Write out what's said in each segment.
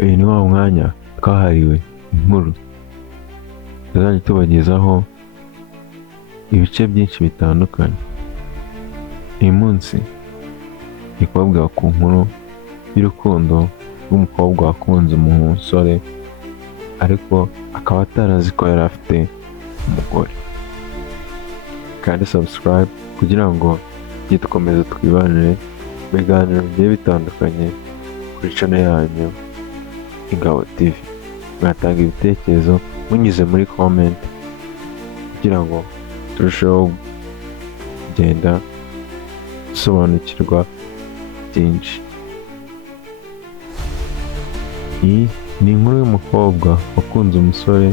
Uyu ni wa mwanya twahariwe inkuru, tuzajya tubagezaho ibice byinshi bitandukanye. Uyu munsi ni kubabwira ku nkuru y'urukundo rw'umukobwa wakunze umusore ariko akaba atarazi ko yari afite umugore. Kandi subscribe kugira ngo tujye dukomeza twibanire mu biganiro bigiye bitandukanye kuri channel yanyu Ingabo TV. Mwatanga ibitekerezo munyuze muri comment kugira ngo turusheho kugenda dusobanukirwa byinshi. Iyi ni inkuru y'umukobwa wakunze umusore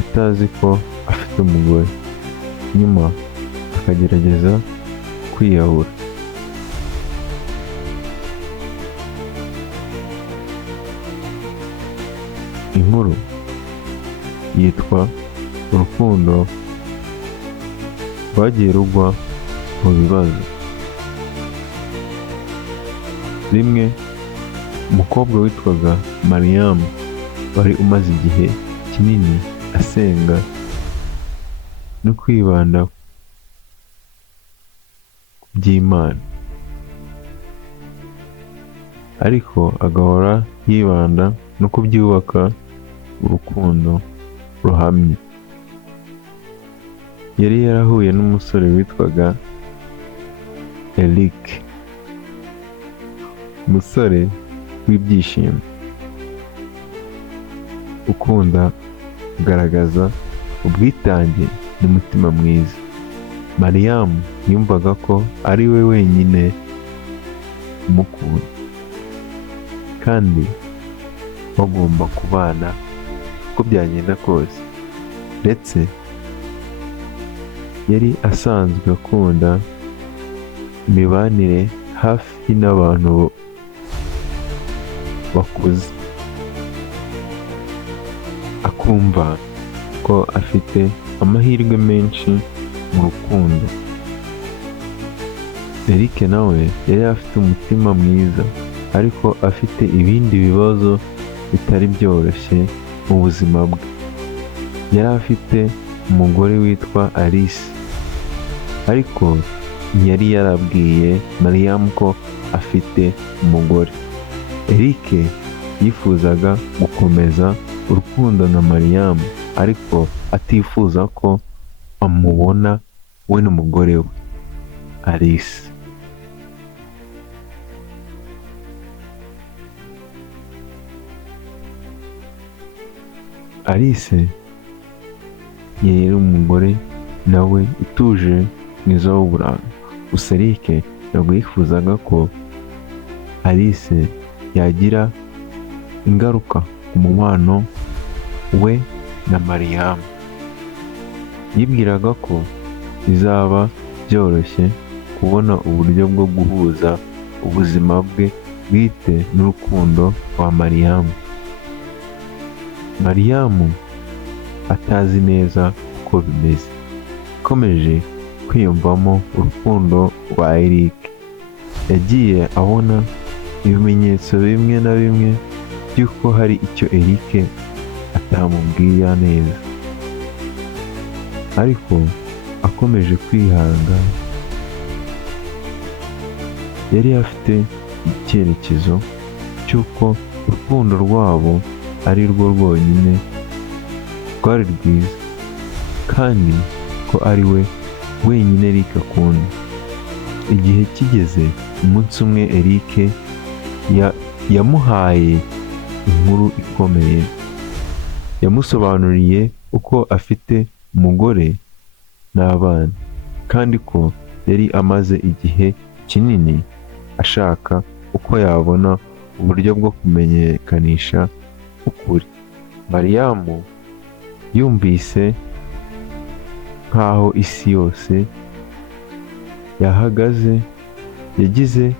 atazi ko afite umugore, nyuma akagerageza kwiyahura. Inkuru yitwa Urukundo rwagiye rugwa mu bibazo. Rimwe umukobwa witwaga Mariam wari umaze igihe kinini asenga no kwibanda ku by'Imana, ariko agahora yibanda no kubyubaka urukundo ruhamye. Yari yarahuye n'umusore witwaga Eric, umusore w'ibyishimo ukunda kugaragaza ubwitange n'umutima mwiza. Mariam yumvaga ko ari we wenyine umukunda kandi bagomba kubana uko byagenda kose, ndetse yari asanzwe akunda imibanire hafi n'abantu bakuze, akumva ko afite amahirwe menshi mu rukundo. Eric nawe yari afite umutima mwiza ariko afite ibindi bibazo bitari byoroshye mu buzima bwe. Yari afite umugore witwa Alice ariko ntiyari yarabwiye Mariam ko afite umugore. Eric yifuzaga gukomeza urukundo na Mariam ariko atifuza ko amubona we n'umugore we Alice. Alice yari umugore nawe utuje mwiza w'uburanga, gusa Eric ntabwo yifuzaga ko Alice yagira ingaruka ku mubano we na Mariam. Yibwiraga ko bizaba byoroshye kubona uburyo bwo guhuza ubuzima bwe bwite n'urukundo rwa Mariam. Mariam atazi neza uko bimeze, akomeje kwiyumvamo urukundo rwa Eric. Yagiye abona ibimenyetso bimwe na bimwe by'uko hari icyo Eric atamubwira neza, ariko akomeje kwihangana. Yari afite icyerekezo cy'uko urukundo rwabo ari rwo rwonyine rwari rwiza kandi ko ari we wenyine Eric akunda. Igihe kigeze, umunsi umwe Eric yamuhaye inkuru ikomeye. Yamusobanuriye uko afite umugore n'abana kandi ko yari amaze igihe kinini ashaka uko yabona uburyo bwo kumenyekanisha ukuri. Mariam yumvise nk'aho isi yose yahagaze, yagize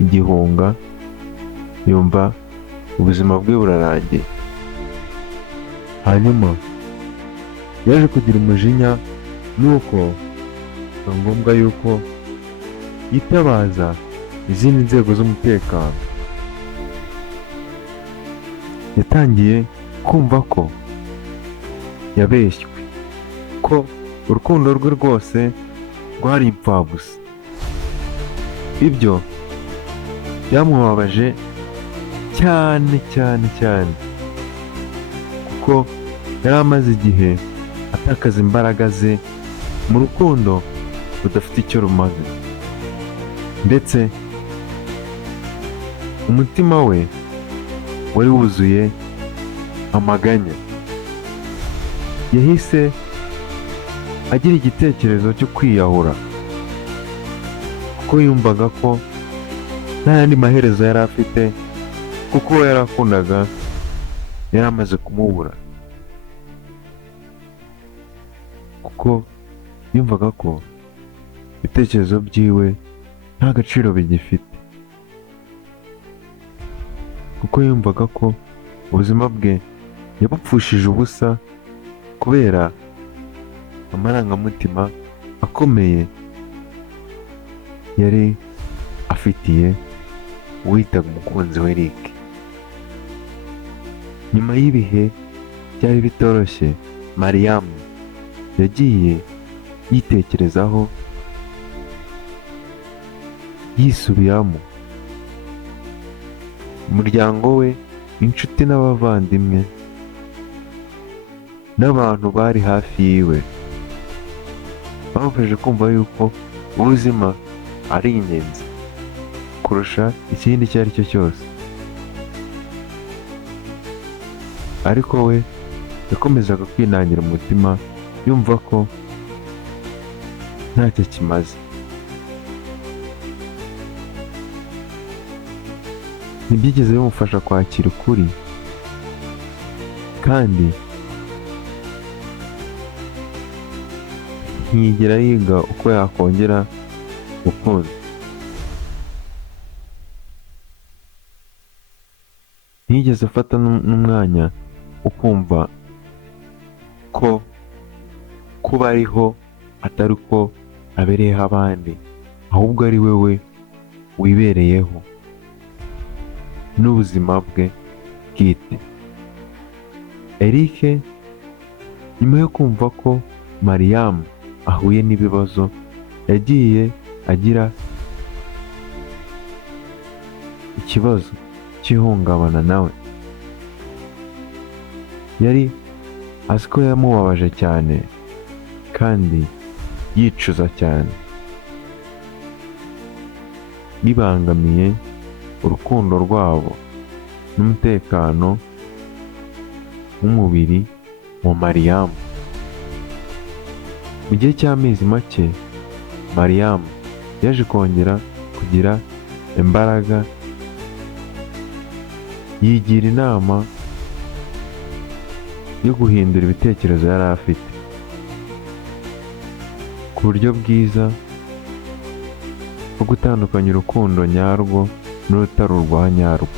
igihunga, yumva ubuzima bwe burarangiye. Hanyuma yaje kugira umujinya, nuko biba ngombwa yuko yitabaza izindi nzego z'umutekano. yatangiye kumva ko yabeshywe, ko urukundo rwe rwose rwari impfabusa. Ibyo byamubabaje cyane cyane cyane, kuko yari amaze igihe atakaza imbaraga ze mu rukundo rudafite icyo rumaze, ndetse umutima we wari wuzuye amaganya. Yahise agira igitekerezo cyo kwiyahura, kuko yumvaga ko nta yandi maherezo yari afite, kuko uwo yari akundaga yari amaze kumubura, kuko yumvaga ko ibitekerezo byiwe nta gaciro bigifite, kuko yumvaga ko ubuzima bwe yabupfushije ubusa kubera amarangamutima akomeye yari afitiye uwitaga umukunzi we Eric. Nyuma y'ibihe byari bitoroshye, Mariam yagiye yitekerezaho, yisubiramo. Umuryango we, inshuti n'abavandimwe n'abantu bari hafi yiwe bamufashije kumva yuko ubuzima ari ingenzi kurusha ikindi icyo ari cyo cyose, ariko we yakomezaga kwinangira umutima, yumva ko ntacyo kimaze. Ntibyigeze bimufasha kwakira ukuri, kandi ntiyigera yiga uko yakongera gukunda. Ntiyigeze afata n'umwanya wo kumva ko kuba ariho atari ko abereyeho abandi, ahubwo ari we wibereyeho n'ubuzima bwe bwite. Eric nyuma yo kumva ko Mariam ahuye n'ibibazo, yagiye agira ikibazo cy'ihungabana nawe. Yari azi ko yamubabaje cyane kandi yicuza cyane, bibangamiye urukundo rwabo n'umutekano w'umubiri wa Mariam. Mu gihe cy'amezi make, Mariam yaje kongera kugira imbaraga, yigira inama yo guhindura ibitekerezo yari afite ku buryo bwiza bwo gutandukanya urukundo nyarwo n'urutari urwa nyarwo,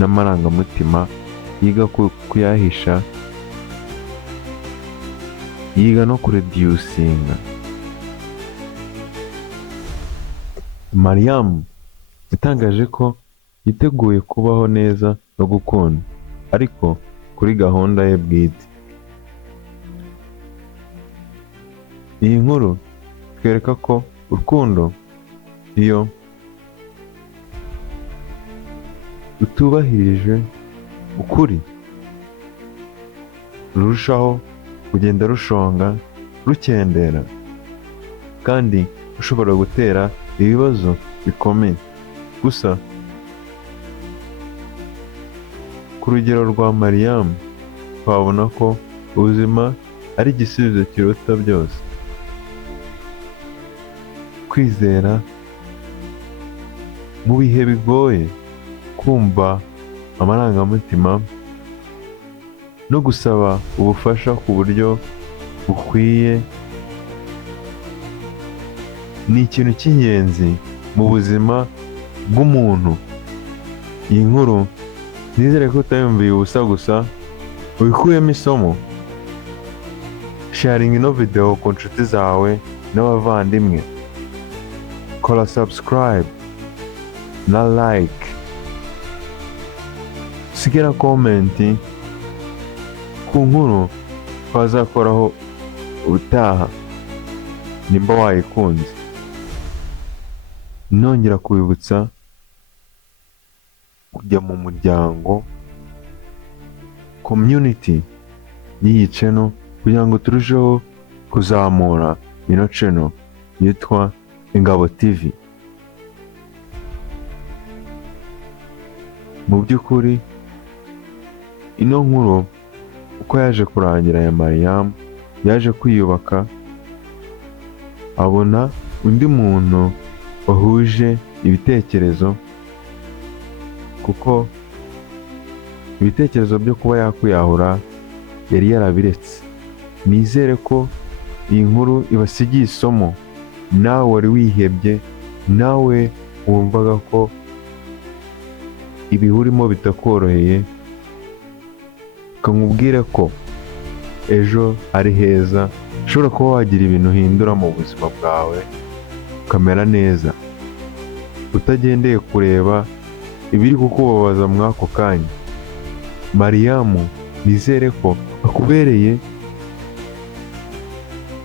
n'amarangamutima yiga kuyahisha, yiga no kureducinga. Mariam yatangaje ko yiteguye kubaho neza no gukunda, ariko kuri gahunda ye bwite. Iyi nkuru twereka ko urukundo iyo utubahirije ukuri rurushaho kugenda rushonga, rukendera, kandi rushobora gutera ibibazo bikomeye. Gusa ku rugero rwa Mariam twabona ko ubuzima ari igisubizo kiruta byose. Kwizera mu bihe bigoye, kumva amarangamutima no gusaba ubufasha ku buryo bukwiye ni ikintu cy'ingenzi mu buzima bw'umuntu. Iyi nkuru nizere ko utayumviye ubusa gusa, ubikuyemo isomo. Sharing ino video ku nshuti zawe n'abavandimwe, kora subscribe na like, usigera komenti ku nkuru twazakoraho ubutaha nimba wayikunze. Nongera kubibutsa kujya mu muryango community y'iyi channel kugira ngo turusheho kuzamura ino channel yitwa Ingabo TV. Mu by'ukuri ino nkuru uko yaje kurangira ya Mariam, yaje kwiyubaka abona undi muntu wahuje ibitekerezo, kuko ibitekerezo byo kuba yakwiyahura yari yarabiretse. Nizere ko iyi nkuru ibasigiye isomo, nawe wari wihebye, nawe wumvaga ko ibihe urimo bitakoroheye, kamubwire ko ejo ari heza, ushobora kuba wagira ibintu uhindura mu buzima bwawe ukamera neza, utagendeye kureba ibiri kukubabaza mw'ako kanya. Mariam nizere ko akubereye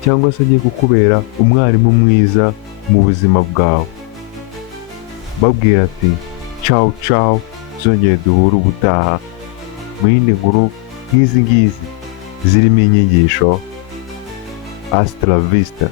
cyangwa se agiye kukubera umwarimu mwiza mu buzima bwawe. Babwira ati ciao ciao, zongeye duhure ubutaha mu yindi nkuru nk'izi ngizi zirimo inyigisho. Hasta la vista.